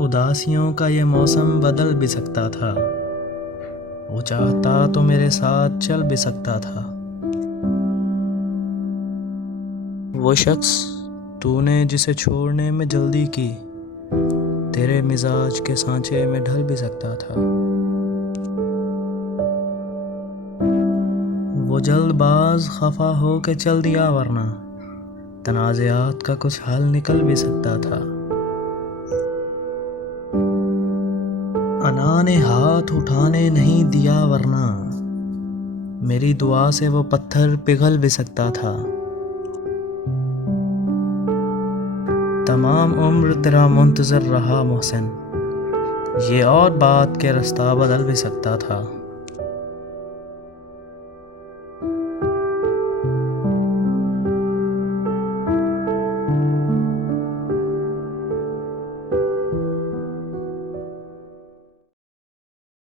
उदासियों का ये मौसम बदल भी सकता था। वो चाहता तो मेरे साथ चल भी सकता था। वो शख्स तूने जिसे छोड़ने में जल्दी की, तेरे मिजाज के सांचे में ढल भी सकता था। वो जल्दबाज खफा हो के चल दिया, वरना तनाज़ात का कुछ हल निकल भी सकता था। अना ने हाथ उठाने नहीं दिया, वरना मेरी दुआ से वो पत्थर पिघल भी सकता था। तमाम उम्र तेरा मुंतज़र रहा मोहसिन, ये और बात के रास्ता बदल भी सकता था।